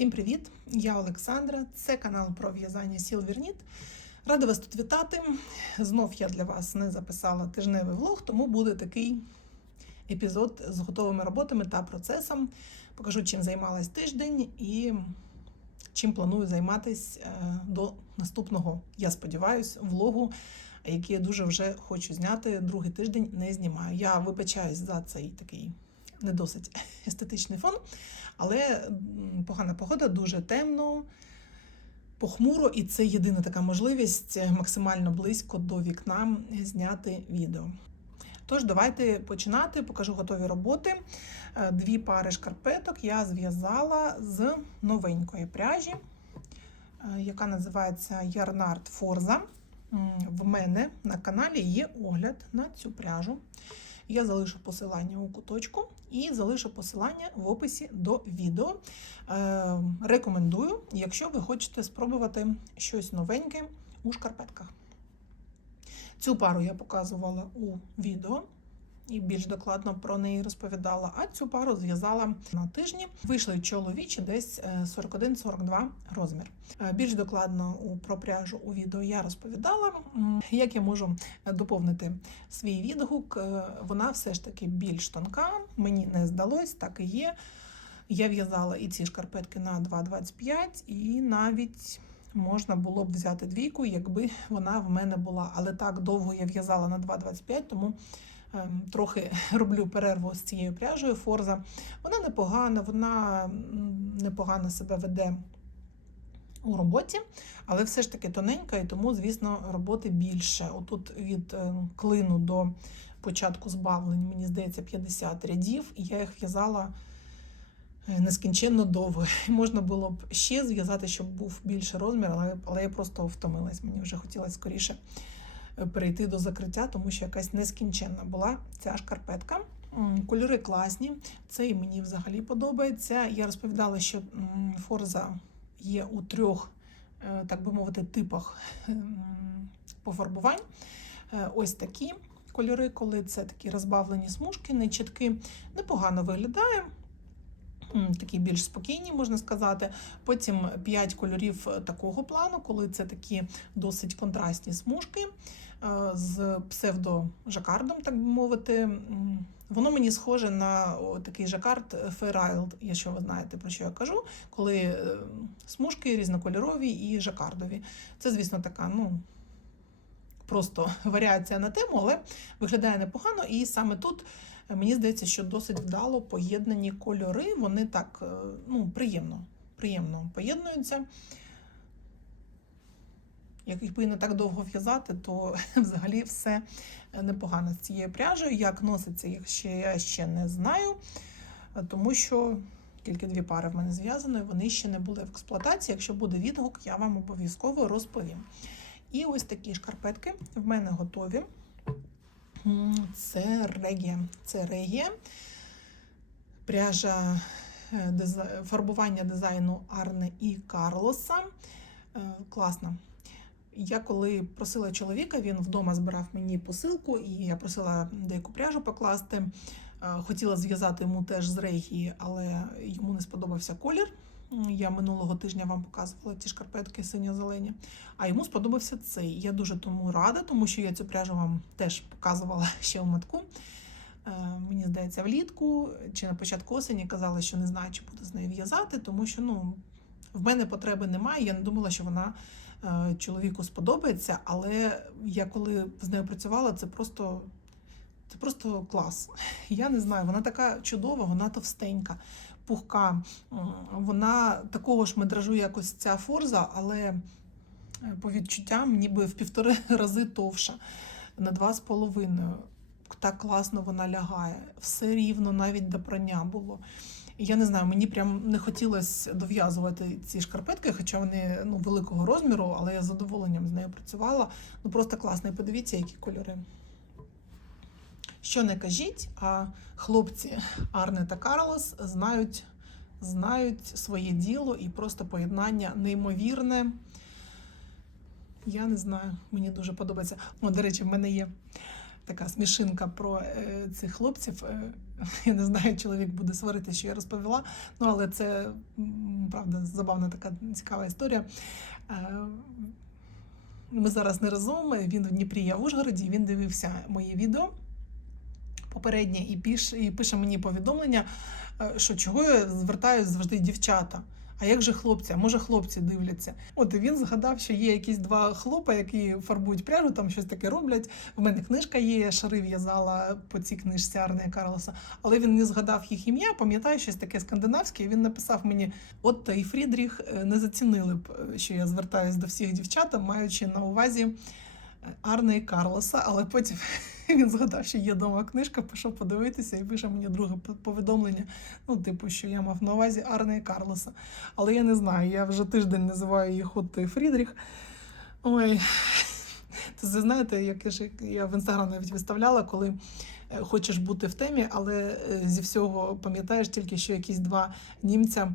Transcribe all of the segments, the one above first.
Всім привіт! Я Олександра. Це канал про в'язання сіл Вірніт. Рада вас тут вітати. Знов я для вас не записала тижневий влог, тому буде такий епізод з готовими роботами та процесом. Покажу, чим займалась тиждень і чим планую займатися до наступного, я сподіваюся, влогу, який я дуже вже хочу зняти. Другий тиждень не знімаю. Я вибачаюсь за цей такий не досить естетичний фон, але погана погода, дуже темно, похмуро, і це єдина така можливість максимально близько до вікна зняти відео. Тож, давайте починати. Покажу готові роботи. Е, Дві пари шкарпеток я зв'язала з новенької пряжі, е, яка називається Ярнард Форза. В мене на каналі є огляд на цю пряжу. Я залишу посилання у куточку і залишу посилання в описі до відео. Е, рекомендую, якщо ви хочете спробувати щось новеньке у шкарпетках. Цю пару я показувала у відео і більш докладно про неї розповідала. А цю пару зв'язала на тижні. Вийшли чоловічі десь е, 41-42 розмір. Е, Більш докладно про пряжу у відео я розповідала. Як я можу е, доповнити свій відгук? Е, Вона все ж таки більш тонка. Мені не здалось, так і є. Я в'язала і ці шкарпетки на 2,25, і навіть можна було б взяти двійку, якби вона в мене була. Але так довго я в'язала на 2,25, тому трохи роблю перерву з цією пряжею. Форза. Вона непогана, вона непогано себе веде у роботі, але все ж таки тоненька, і тому, звісно, роботи більше. Отут від е, клину до початку збавлень, мені здається, 50 рядів, і я їх в'язала е, нескінченно довго. Можна було б ще зв'язати, щоб був більший розмір, але, але я просто втомилась. Мені вже хотілося скоріше перейти до закриття, тому що якась нескінченна була ця шкарпетка. Кольори класні, це і мені взагалі подобається. Я розповідала, що форза є у трьох, е, так би мовити, типах пофарбувань. Е, Ось такі кольори, коли це такі розбавлені смужки, нечітки, непогано виглядає. Такі більш спокійні, можна сказати. Потім 5 кольорів такого плану, коли це такі досить контрастні смужки е, з псевдо-жакардом, так би мовити. Воно мені схоже на такий жакард Fairchild, якщо ви знаєте, про що я кажу, коли е, смужки різнокольорові і жакардові. Це, звісно, така, ну. Просто варіація на тему, але виглядає непогано. І саме тут мені здається, що досить вдало поєднані кольори. Вони так е, ну, приємно, приємно поєднуються. Якби не так довго в'язати, то взагалі все непогано з цією пряжею. Як носиться їх ще я ще не знаю, тому що тільки дві пари в мене зв'язані, вони ще не були в експлуатації. Якщо буде відгук, я вам обов'язково розповім. І ось такі шкарпетки в мене готові. Це регія. Це регія. Пряжа е, фарбування дизайну Арне і Карлоса. Е, Класна. Я коли просила чоловіка, він вдома збирав мені посилку, і я просила деяку пряжу покласти. Е, Хотіла зв'язати йому теж з регії, але йому не сподобався колір. Я минулого тижня вам показувала ці шкарпетки синьо-зелені. А йому сподобався цей. Я дуже тому рада, тому що я цю пряжу вам теж показувала ще в матку. Е, Мені здається, влітку чи на початку осені казала, що не знаю, чи буду з нею в'язати, тому що ну, в мене потреби немає. Я не думала, що вона е, чоловіку сподобається, але я коли з нею працювала, це просто. Це просто клас. Я не знаю, вона така чудова, вона товстенька, пухка. Вона такого ж медражу, як ось ця форза, але е, по відчуттям ніби в півтори рази товша, на два з половиною. Так класно вона лягає. Все рівно, навіть до прання було. Я не знаю, мені прям не хотілося дов'язувати ці шкарпетки, хоча вони ну, великого розміру, але я з задоволенням з нею працювала. Ну просто класно. І подивіться, які кольори. Що не кажіть, а хлопці Арне та Карлос знають, знають своє діло і просто поєднання неймовірне. Я не знаю, мені дуже подобається. О, до речі, в мене є така смішинка про е, цих хлопців. Е, я не знаю, чоловік буде сварити, що я розповіла. Ну, але це правда забавна така цікава історія. Е, Ми зараз не разом. Він в Дніпрі, я в Ужгороді. Він дивився моє відео попереднє і пише, і пише мені повідомлення, е, що чого я звертаюсь завжди дівчата. А як же хлопці? А може хлопці дивляться? От він згадав, що є якісь два хлопа, які фарбують пряжу, там щось таке роблять. В мене книжка є, я шари в'язала по цій книжці Арне Карлоса, але він не згадав їх ім'я. Пам'ятаю щось таке скандинавське. і Він написав мені: Отто і Фрідріх е, не зацінили б, е, що я звертаюсь до всіх дівчат, маючи на увазі Арне і Карлоса, але потім. Він згадав, що є дома книжка, пішов подивитися і пише мені друге повідомлення. Ну, типу, що я мав на увазі Арне і Карлоса. Але я не знаю, я вже тиждень називаю їх Отто і Фрідріх. Ой, це знаєте, як я ж я в інстаграм навіть виставляла, коли е, хочеш бути в темі, але е, зі всього пам'ятаєш тільки, що якісь два німця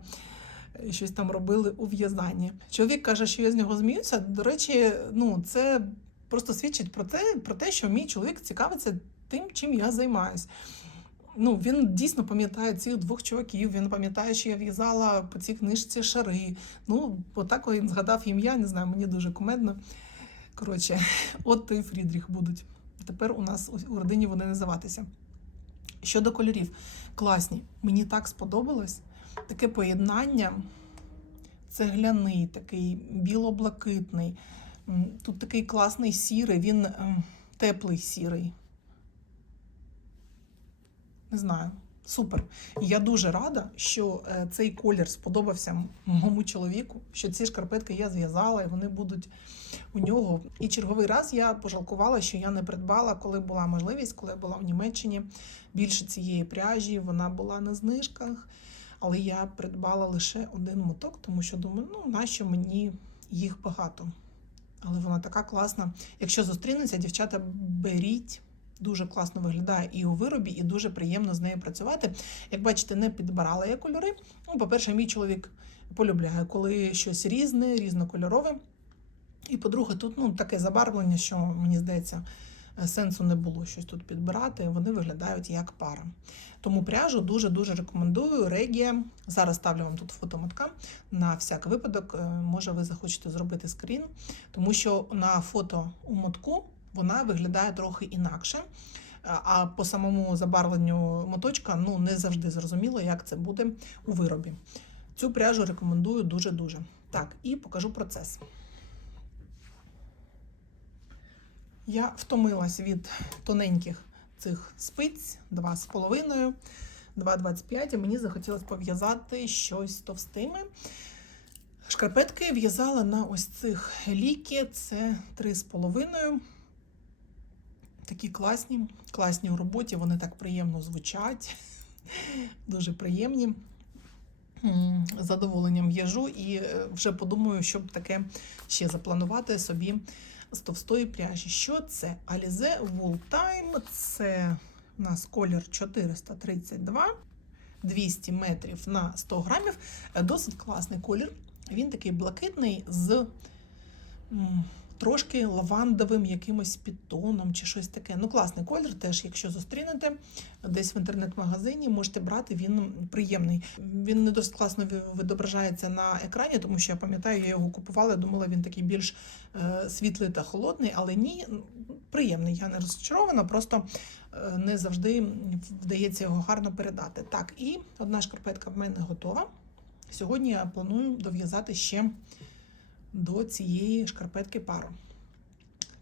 е, щось там робили у в'язанні. Чоловік каже, що я з нього зміюся. До речі, ну це просто свідчить про те, про те, що мій чоловік цікавиться тим, чим я займаюсь. Ну, він дійсно пам'ятає цих двох чуваків. Він пам'ятає, що я в'язала по цій книжці шари. Ну, отак він згадав ім'я, не знаю, мені дуже кумедно. Коротше, Отто і Фрідріх будуть. Тепер у нас у родині вони називатися. Щодо кольорів, класні. Мені так сподобалось таке поєднання. Цегляний, такий біло-блакитний. Тут такий класний сірий, він ем, теплий сірий. Не знаю. Супер. Я дуже рада, що е, цей колір сподобався моєму чоловіку, що ці шкарпетки я зв'язала, і вони будуть у нього. І черговий раз я пожалкувала, що я не придбала, коли була можливість, коли я була в Німеччині. Більше цієї пряжі вона була на знижках, але я придбала лише один моток, тому що думаю, ну нащо мені їх багато. Але вона така класна. Якщо зустрінеться, дівчата, беріть. Дуже класно виглядає і у виробі, і дуже приємно з нею працювати. Як бачите, не підбирала я кольори. Ну, по-перше, мій чоловік полюбляє, коли щось різне, різнокольорове. І по-друге, тут ну, таке забарвлення, що мені здається, сенсу не було щось тут підбирати. Вони виглядають як пара. Тому пряжу дуже-дуже рекомендую. Регія. Зараз ставлю вам тут фотомотка. На всяк випадок, е, може, ви захочете зробити скрін, тому що на фото у мотку вона виглядає трохи інакше. А а по самому забарвленню моточка ну, не завжди зрозуміло, як це буде у виробі. Цю пряжу рекомендую дуже-дуже. Так, і покажу процес. Я втомилась від тоненьких цих спиць 2,5, 2,25, і мені захотілося пов'язати щось товстими. Шкарпетки в'язала на ось цих ліки, це 3,5. Такі класні, класні у роботі, вони так приємно звучать, дуже приємні. З задоволенням в'яжу і е, вже подумаю, щоб таке ще запланувати собі з товстої пряжі. Що це? Alize Wool Time, це у нас колір 432, 200 метрів на 100 грамів. Досить класний колір. Він такий блакитний з трошки лавандовим якимось підтоном чи щось таке. Ну, класний колір, теж, якщо зустрінете десь в інтернет-магазині, можете брати, він приємний. Він не досить класно відображається на екрані, тому що я пам'ятаю, я його купувала, думала, він такий більш е, світлий та холодний, але ні, приємний. Я не розчарована, просто е, не завжди вдається його гарно передати. Так, і одна шкарпетка в мене готова. Сьогодні я планую дов'язати ще до цієї шкарпетки пару.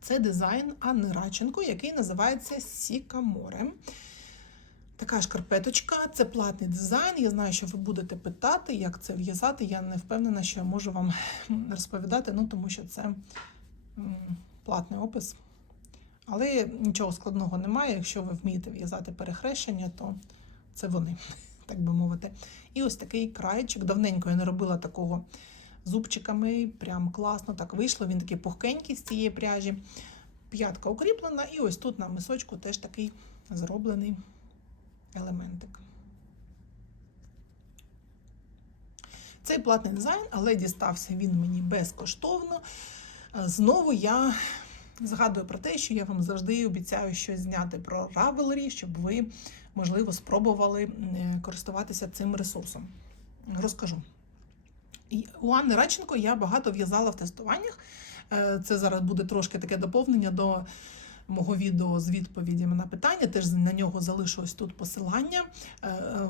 Це дизайн Анни Радченко, який називається Сікаморе. Така шкарпеточка, це платний дизайн. Я знаю, що ви будете питати, як це в'язати. Я не впевнена, що я можу вам розповідати, ну тому що це платний опис. Але нічого складного немає. Якщо ви вмієте в'язати перехрещення, то це вони, так би мовити. І ось такий краєчок. Давненько я не робила такого зубчиками. Прям класно так вийшло. Він такий пухкенький з цієї пряжі. П'ятка укріплена, і ось тут на мисочку теж такий зроблений елементик. Цей платний дизайн, але дістався він мені безкоштовно. Знову я згадую про те, що я вам завжди обіцяю щось зняти про Ravelry, щоб ви, можливо, спробували е, користуватися цим ресурсом. Розкажу. У Анни Радченко я багато в'язала в тестуваннях. Е, Це зараз буде трошки таке доповнення до мого відео з відповідями на питання. Теж на нього залишу ось тут посилання. Е, е,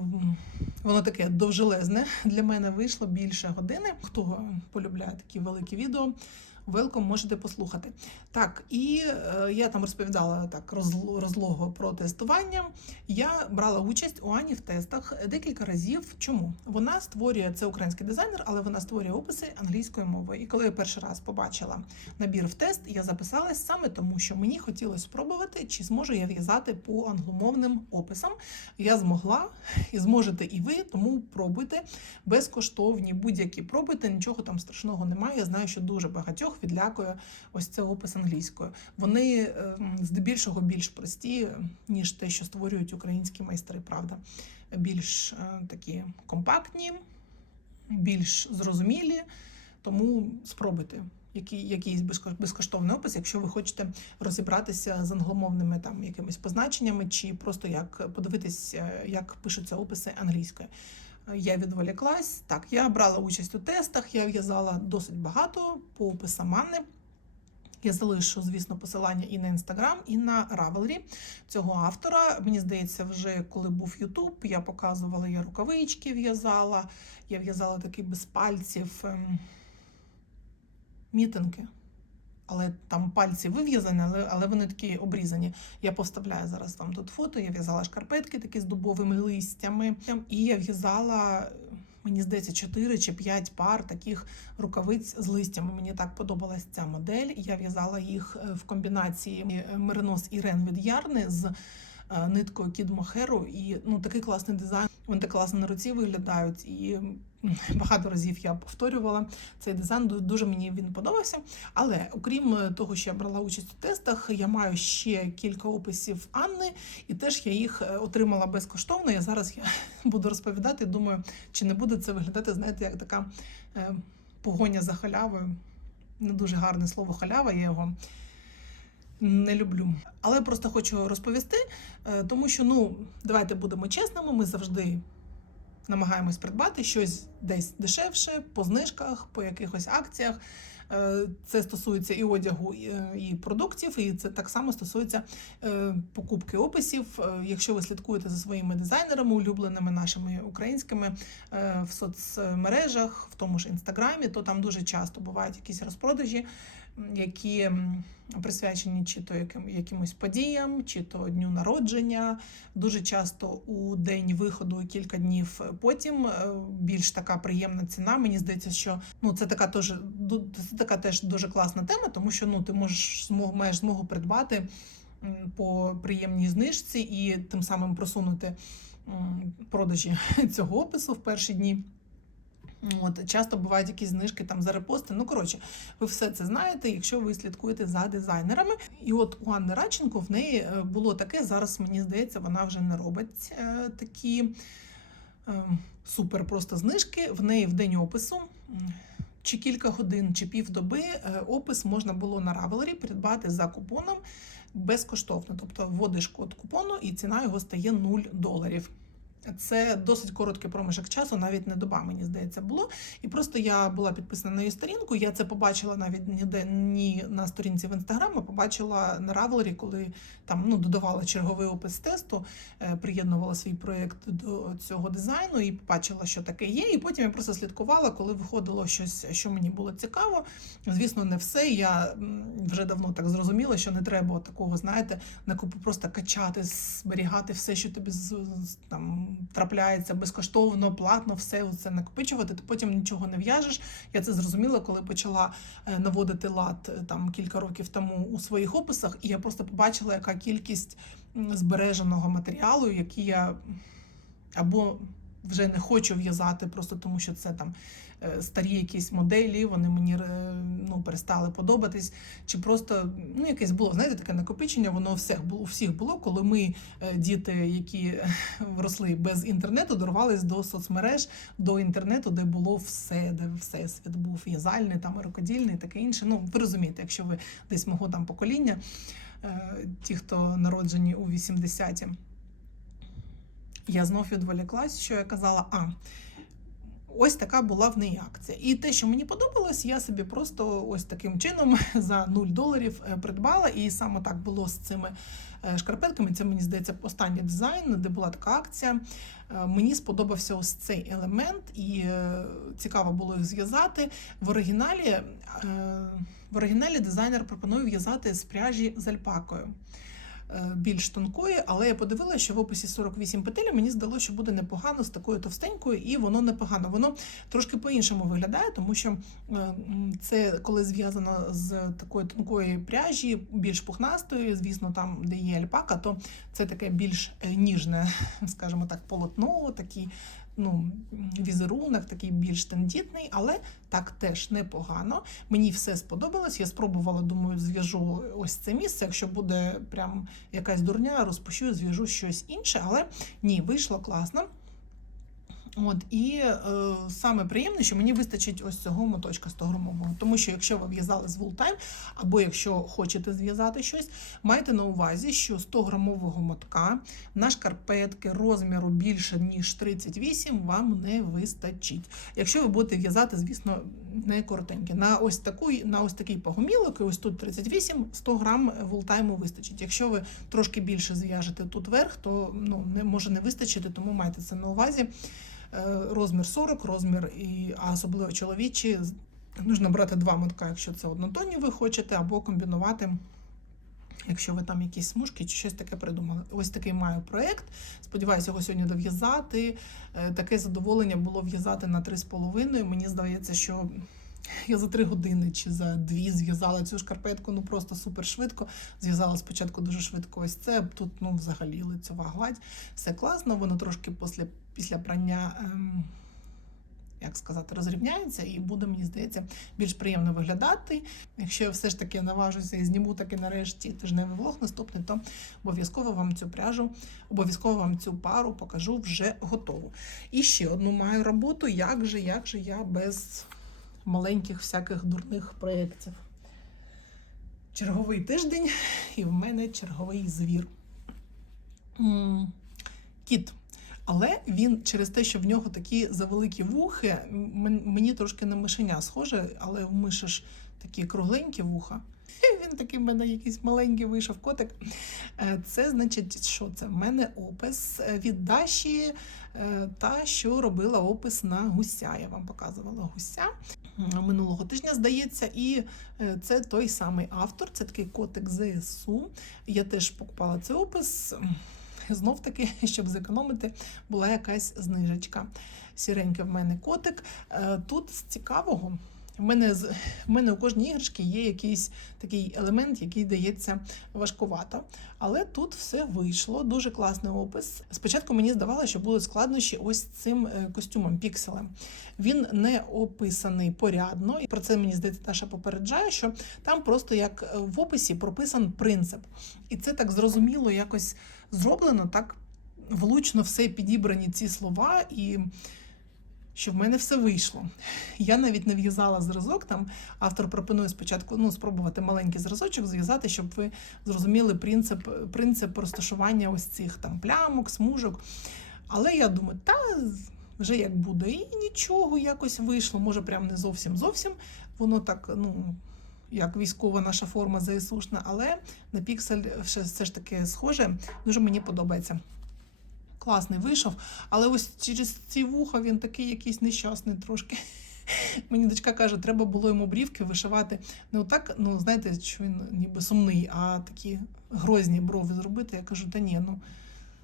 Воно таке довжелезне для мене вийшло більше години. Хто полюбляє такі великі відео, велком можете послухати. Так, і е, я там розповідала так розл- розлого про тестування. Я брала участь у Ані в тестах декілька разів. Чому? Вона створює це український дизайнер, але вона створює описи англійською мовою. І коли я перший раз побачила набір в тест, я записалась саме тому, що мені хотілося спробувати, чи зможу я в'язати по англомовним описам. Я змогла і зможете і ви, тому пробуйте безкоштовні будь-які пробуйте, нічого там страшного немає. Я знаю, що дуже багатьох відлякує ось це опис англійською. Вони е, здебільшого більш прості, ніж те, що створюють українські майстри, правда. Більш е, такі компактні, більш зрозумілі. Тому спробуйте який, якийсь безкоштовний опис, якщо ви хочете розібратися з англомовними там якимись позначеннями, чи просто як подивитись, е, як пишуться описи англійською. Я відволіклась. Так, я брала участь у тестах, я в'язала досить багато по описам Анни. Я залишу, звісно, посилання і на інстаграм, і на Ravelry цього автора. Мені здається, вже коли був Ютуб, я показувала, я рукавички в'язала, я в'язала такі без пальців ем, мітинки. Але там пальці вив'язані, але, але вони такі обрізані. Я поставляю зараз вам тут фото. Я в'язала шкарпетки такі з дубовими листями. І я в'язала, мені здається, 4 чи 5 пар таких рукавиць з листями. Мені так подобалась ця модель. Я в'язала їх е, в комбінації е, і рен від Ярни з ниткою Кід Мохеру. І ну такий класний дизайн. Вони так класно на руці виглядають. І багато разів я повторювала цей дизайн. Дуже мені він подобався. Але окрім е, того, що я брала участь у тестах, я маю ще кілька описів Анни, і теж я їх е, отримала безкоштовно. Я зараз я буду розповідати. Думаю, чи не буде це виглядати, знаєте, як така е, погоня за халявою. Не дуже гарне слово халява, я його не люблю. Але просто хочу розповісти, е, тому що ну давайте будемо чесними, ми завжди намагаємось придбати щось десь дешевше, по знижках, по якихось акціях. Е, Це стосується і одягу, і- е, продуктів, і це так само стосується покупки описів. Якщо ви слідкуєте за своїми дизайнерами, улюбленими нашими українськими в соцмережах, в тому ж інстаграмі, то там дуже часто бувають якісь розпродажі, які присвячені чи то яким, якимось подіям, чи то дню народження. Дуже часто у день виходу і кілька днів потім е, більш така приємна ціна. Мені здається, що ну це така теж це така теж дуже класна тема, тому що ну ти можеш змог, маєш змогу придбати по приємній знижці і тим самим просунути продажі цього опису в перші дні. От часто бувають якісь знижки там за репости. Ну коротше, ви все це знаєте, якщо ви слідкуєте за дизайнерами. І от у Анни Радченко в неї е, було таке. Зараз мені здається, вона вже не робить е, такі е, супер просто знижки. В неї в день опису. Чи кілька годин, чи півдоби опис можна було на Ravelry придбати за купоном безкоштовно. Тобто вводиш код купону, і ціна його стає 0 доларів. Це досить короткий проміжок часу, навіть не доба, мені здається, було. І просто я була підписана на її сторінку. Я це побачила навіть ніде ні на сторінці в інстаграм, а побачила на Ravelry, коли там ну додавала черговий опис тесту, е, приєднувала свій проєкт до цього дизайну і побачила, що таке є. І потім я просто слідкувала, коли виходило щось, що мені було цікаво. Звісно, не все. Я вже давно так зрозуміла, що не треба такого, знаєте, на купу просто качати, зберігати все, що тобі з- там трапляється безкоштовно, платно, все це накопичувати. Ти потім нічого не в'яжеш. Я це зрозуміла, коли почала е, наводити лад е, там кілька років тому у своїх описах, і я просто побачила, яка кількість збереженого матеріалу, який я або вже не хочу в'язати, просто тому що це там старі якісь моделі, вони мені е, ну, перестали подобатись. Чи просто ну, якесь було, знаєте, таке накопичення, воно всіх було, всіх було, коли ми, е, діти, які росли без інтернету, дорвались до соцмереж, до інтернету, де було все, де все світ був в'язальний, там і рукодільний, таке інше. Ну, ви розумієте, якщо ви десь мого там покоління, е, ті, хто народжені у 80-ті. Я знов відволіклась, що я казала, а ось така була в неї акція. І те, що мені подобалось, я собі просто ось таким чином за 0 доларів е, придбала. І саме так було з цими е, шкарпетками. Це мені здається останній дизайн, де була така акція. Е, Мені сподобався ось цей елемент, і цікаво було їх зв'язати. В оригіналі, в оригіналі дизайнер пропонує в'язати з пряжі з альпакою. Е, Більш тонкої, але я подивилася, що в описі 48 петель мені здалося, що буде непогано з такою товстенькою, і воно непогано. Воно трошки по-іншому виглядає, тому що е, це коли зв'язано з такої тонкої пряжі, більш пухнастої, звісно, там, де є альпака, то це таке більш е, ніжне, скажімо так, полотно, такий ну, візерунок, такий більш тендітний, але так теж непогано. Мені все сподобалось. Я спробувала, думаю, зв'яжу ось це місце. Якщо буде прям якась дурня, розпущу, зв'яжу щось інше, але ні, вийшло класно. От і е, саме приємне, що мені вистачить ось цього моточка 100 грамового. Тому що якщо ви в'язали з вултайм, або якщо хочете зв'язати щось, майте на увазі, що 100 грамового мотка на шкарпетки розміру більше ніж 38 вам не вистачить. Якщо ви будете в'язати, звісно, не коротенькі. На ось таку на ось такий погомілок, і ось тут 38, 100 грам вултайму вистачить. Якщо ви трошки більше зв'яжете тут верх, то ну не може не вистачити, тому майте це на увазі. Е, Розмір 40, розмір і а особливо чоловічі. Нужно брати два мотка, якщо це однотонні ви хочете, або комбінувати. Якщо ви там якісь смужки чи щось таке придумали. Ось такий маю проєкт. Сподіваюся, його сьогодні дов'язати. Е, Таке задоволення було в'язати на 3,5. Мені здається, що я за 3 години чи за 2 зв'язала цю шкарпетку ну просто супер швидко. Зв'язала спочатку дуже швидко ось це. Тут ну взагалі лицьова гладь. Все класно, воно трошки після, після прання. Ем, як сказати, розрівняється і буде, мені здається, більш приємно виглядати. Якщо я все ж таки наважуся і зніму таки нарешті тижневий влог наступний, то обов'язково вам цю пряжу, обов'язково вам цю пару покажу вже готову. І ще одну маю роботу, як же, як же я без маленьких всяких дурних проєктів. Черговий тиждень, і в мене черговий звір. Кіт. Але він через те, що в нього такі завеликі вухи, мені трошки на мишеня схоже, але в миші ж такі кругленькі вуха. Він такий в мене якийсь маленький вийшов котик. Е, Це значить, що це? В мене опис від Даші, е, та що робила опис на гуся. Я вам показувала гуся минулого тижня, здається, і е, це той самий автор, це такий котик ЗСУ. Я теж покупала цей опис. Знов таки, щоб зекономити, була якась знижечка. Сіренький в мене котик. Е, Тут з цікавого. В мене, в мене у кожній іграшці є якийсь такий елемент, який дається важкувато. Але тут все вийшло, дуже класний опис. Спочатку мені здавалося, що будуть складнощі ось цим е, костюмом пікселем. Він не описаний порядно, і про це мені здається, Таша попереджає, що там просто як е, в описі прописан принцип. І це так зрозуміло якось зроблено, так влучно все підібрані ці слова, і що в мене все вийшло. Я навіть не в'язала зразок. Там автор пропонує спочатку ну, спробувати маленький зразочок зв'язати, щоб ви зрозуміли принцип, принцип розташування ось цих там плямок, смужок. Але я думаю, та вже як буде, і нічого якось вийшло. Може, прям не зовсім зовсім. Воно так, ну. Як військова наша форма ЗСУшна, але на піксель все, ж таки схоже. Дуже мені подобається. Класний вийшов, але ось через ці вуха він такий якийсь нещасний трошки. Мені дочка каже, треба було йому брівки вишивати не отак, ну знаєте, що він ніби сумний, а такі грозні брови зробити. Я кажу, та ні, ну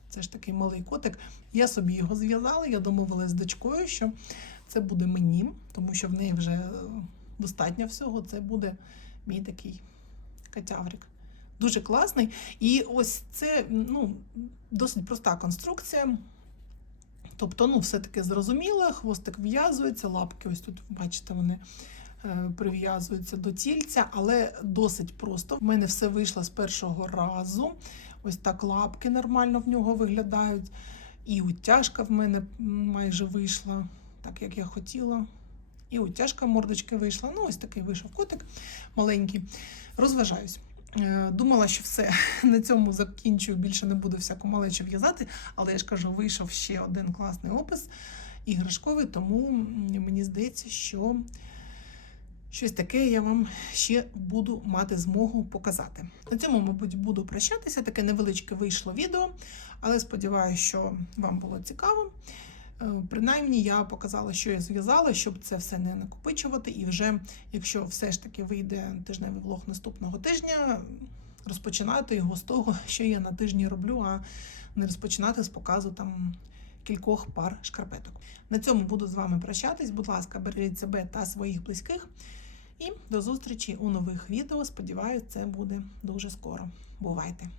це ж такий малий котик. Я собі його зв'язала, я домовилася з дочкою, що це буде мені, тому що в неї вже е, достатньо всього. Це буде мій такий катяврик. Дуже класний. І ось це ну, досить проста конструкція. Тобто, ну, все-таки зрозуміло, хвостик в'язується, лапки, ось тут, бачите, вони е, прив'язуються до тільця, але досить просто. В мене все вийшло з першого разу. Ось так лапки нормально в нього виглядають. І утяжка в мене майже вийшла, так як я хотіла. І утяжка мордочки вийшла. Ну, ось такий вийшов котик маленький. Розважаюсь. Е, Думала, що все на цьому закінчую, більше не буду всяку малечу в'язати, але я ж кажу, вийшов ще один класний опис іграшковий, тому мені здається, що щось таке я вам ще буду мати змогу показати. На цьому, мабуть, буду прощатися. Таке невеличке вийшло відео, але сподіваюся, що вам було цікаво. Е, Принаймні, я показала, що я зв'язала, щоб це все не накопичувати. І вже, якщо все ж таки вийде тижневий влог наступного тижня, розпочинати його з того, що я на тижні роблю, а не розпочинати з показу там кількох пар шкарпеток. На цьому буду з вами прощатись. Будь ласка, бережіть себе та своїх близьких. І до зустрічі у нових відео. Сподіваюсь, це буде дуже скоро. Бувайте!